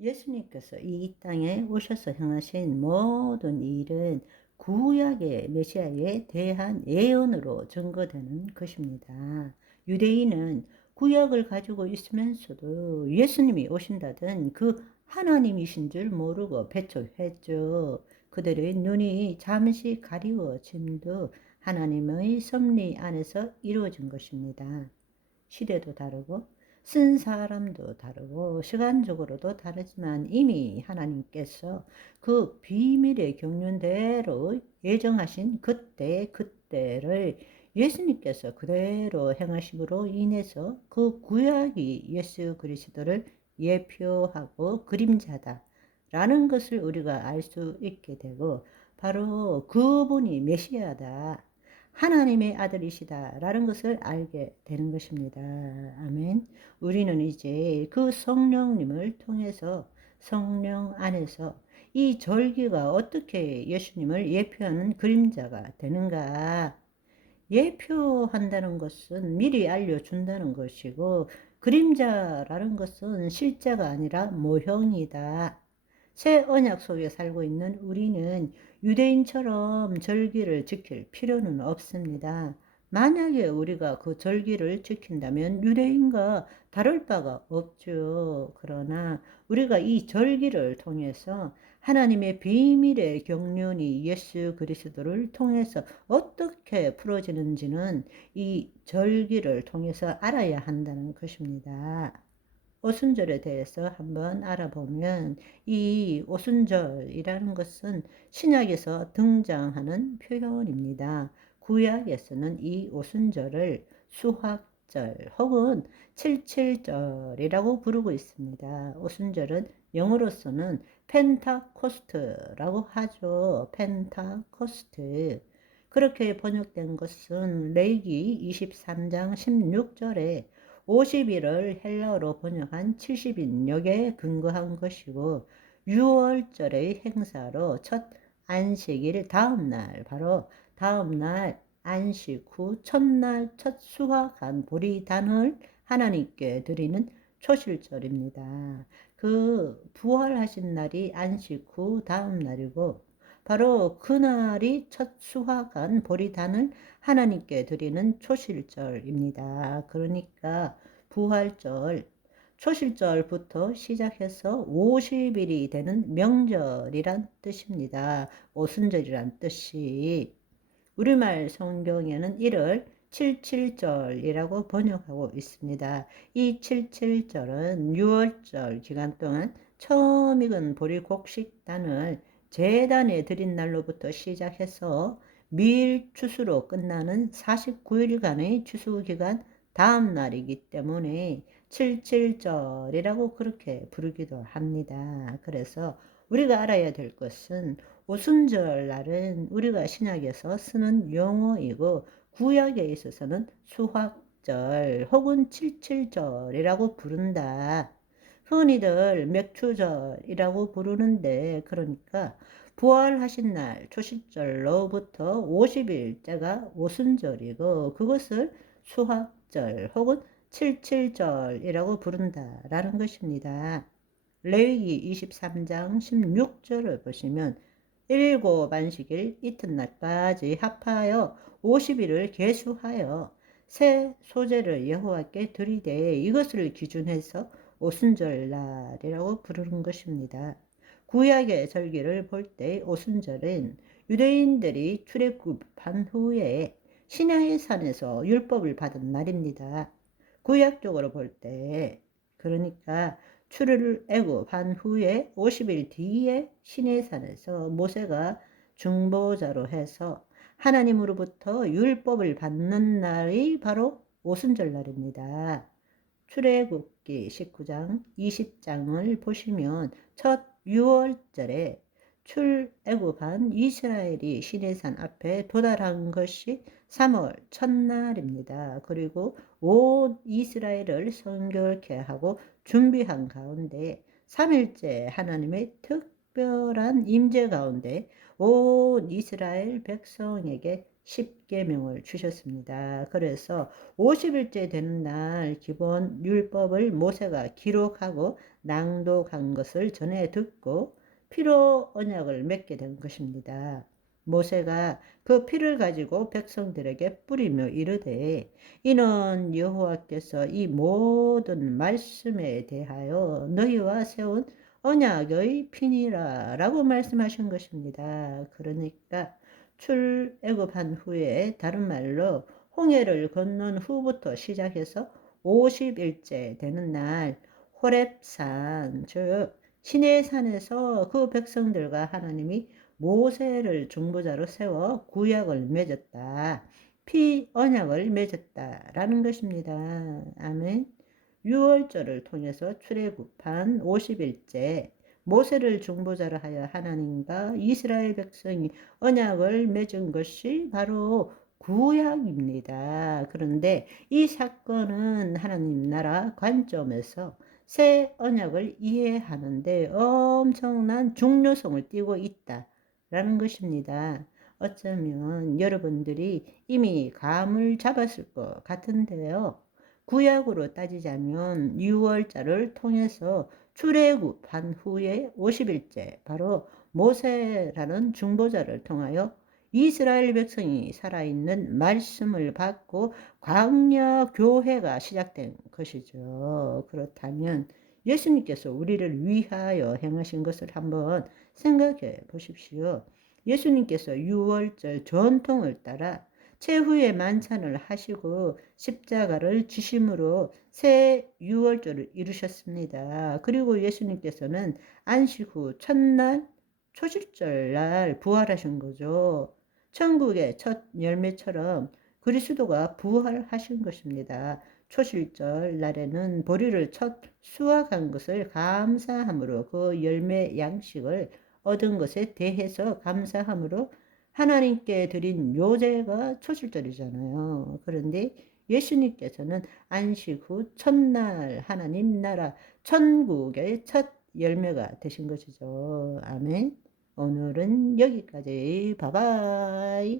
예수님께서 이 땅에 오셔서 행하신 모든 일은 구약의 메시아에 대한 예언으로 증거되는 것입니다. 유대인은 구약을 가지고 있으면서도 예수님이 오신다던 그 하나님이신 줄 모르고 배척했죠. 그들의 눈이 잠시 가리워짐도 하나님의 섭리 안에서 이루어진 것입니다. 시대도 다르고 쓴 사람도 다르고 시간적으로도 다르지만 이미 하나님께서 그 비밀의 경륜대로 예정하신 그때를 예수님께서 그대로 행하심으로 인해서 그 구약이 예수 그리스도를 예표하고 그림자다 라는 것을 우리가 알 수 있게 되고, 바로 그분이 메시아다, 하나님의 아들이시다라는 것을 알게 되는 것입니다. 아멘. 우리는 이제 그 성령님을 통해서 성령 안에서 이 절기가 어떻게 예수님을 예표하는 그림자가 되는가. 예표한다는 것은 미리 알려준다는 것이고, 그림자라는 것은 실제가 아니라 모형이다. 새 언약 속에 살고 있는 우리는 유대인처럼 절기를 지킬 필요는 없습니다. 만약에 우리가 그 절기를 지킨다면 유대인과 다를 바가 없죠. 그러나 우리가 이 절기를 통해서 하나님의 비밀의 경륜이 예수 그리스도를 통해서 어떻게 풀어지는지는 이 절기를 통해서 알아야 한다는 것입니다. 오순절에 대해서 한번 알아보면, 이 오순절이라는 것은 신약에서 등장하는 표현입니다. 구약에서는 이 오순절을 수확절 혹은 칠칠절이라고 부르고 있습니다. 오순절은 영어로서는 펜타코스트라고 하죠. 펜타코스트. 그렇게 번역된 것은 레위기 23장 16절에 50일을 헬라어로 번역한 70인역에 근거한 것이고, 6월절의 행사로 첫 안식일 다음날, 바로 다음날 안식 후 첫날 첫 수확한 보리단을 하나님께 드리는 초실절입니다. 그 부활하신 날이 안식 후 다음날이고, 바로 그날이 첫 수확한 보리단을 하나님께 드리는 초실절입니다. 그러니까 부활절, 초실절부터 시작해서 50일이 되는 명절이란 뜻입니다. 오순절이란 뜻이. 우리말 성경에는 이를 칠칠절이라고 번역하고 있습니다. 이 칠칠절은 6월절 기간 동안 처음 익은 보리 곡식단을 제단에 드린 날로부터 시작해서 밀 추수로 끝나는 49일간의 추수 기간 다음 날이기 때문에 칠칠절이라고 그렇게 부르기도 합니다. 그래서 우리가 알아야 될 것은, 오순절 날은 우리가 신약에서 쓰는 용어이고 구약에 있어서는 수확절 혹은 칠칠절이라고 부른다. 흔히들 맥추절이라고 부르는데, 그러니까 부활하신 날 초실절로부터 50일째가 오순절이고 그것을 수확절 혹은 칠칠절이라고 부른다라는 것입니다. 레위기 23장 16절을 보시면, 일곱 안식일 이튿날까지 합하여 50일을 계수하여 새 소재를 여호와께 드리되 이것을 기준해서 오순절날이라고 부르는 것입니다. 구약의 절기를 볼 때 오순절은 유대인들이 출애굽한 후에 시나이 산에서 율법을 받은 날입니다. 구약적으로 볼 때, 그러니까 출애굽한 후에 50일 뒤에 시내산에서 모세가 중보자로 해서 하나님으로부터 율법을 받는 날이 바로 오순절 날입니다. 출애굽기 19장 20장을 보시면 첫 6월절에 출애굽한 이스라엘이 시내산 앞에 도달한 것이 3월 첫날입니다. 그리고 온 이스라엘을 성결케 하고 준비한 가운데 3일째 하나님의 특별한 임재 가운데 온 이스라엘 백성에게 십계명을 주셨습니다. 그래서 50일째 되는 날 기본 율법을 모세가 기록하고 낭독한 것을 전해 듣고 피로 언약을 맺게 된 것입니다. 모세가 그 피를 가지고 백성들에게 뿌리며 이르되 이는 여호와께서 이 모든 말씀에 대하여 너희와 세운 언약의 피니라 라고 말씀하신 것입니다. 그러니까 출애굽한 후에 다른 말로 홍해를 건넌 후부터 시작해서 50일째 되는 날 호렙산 즉 시내산에서 그 백성들과 하나님이 모세를 중보자로 세워 구약을 맺었다. 피 언약을 맺었다라는 것입니다. 아멘. 유월절을 통해서 출애굽한 50일째 모세를 중보자로 하여 하나님과 이스라엘 백성이 언약을 맺은 것이 바로 구약입니다. 그런데 이 사건은 하나님 나라 관점에서 새 언약을 이해하는데 엄청난 중요성을 띠고 있다라는 것입니다. 어쩌면 여러분들이 이미 감을 잡았을 것 같은데요. 구약으로 따지자면 6월절을 통해서 출애굽한 후에 50일째 바로 모세라는 중보자를 통하여 이스라엘 백성이 살아있는 말씀을 받고 광야 교회가 시작된 것이죠. 그렇다면 예수님께서 우리를 위하여 행하신 것을 한번 생각해 보십시오. 예수님께서 6월절 전통을 따라 최후의 만찬을 하시고 십자가를 지심으로 새 유월절을 이루셨습니다. 그리고 예수님께서는 안식 후 첫날 초실절 날 부활하신 거죠. 천국의 첫 열매처럼 그리스도가 부활하신 것입니다. 초실절 날에는 보리를 첫 수확한 것을 감사함으로 그 열매 양식을 얻은 것에 대해서 감사함으로 하나님께 드린 요제가 초실절이잖아요. 그런데 예수님께서는 안식 후 첫날 하나님 나라 천국의 첫 열매가 되신 것이죠. 아멘. 오늘은 여기까지. 바이바이.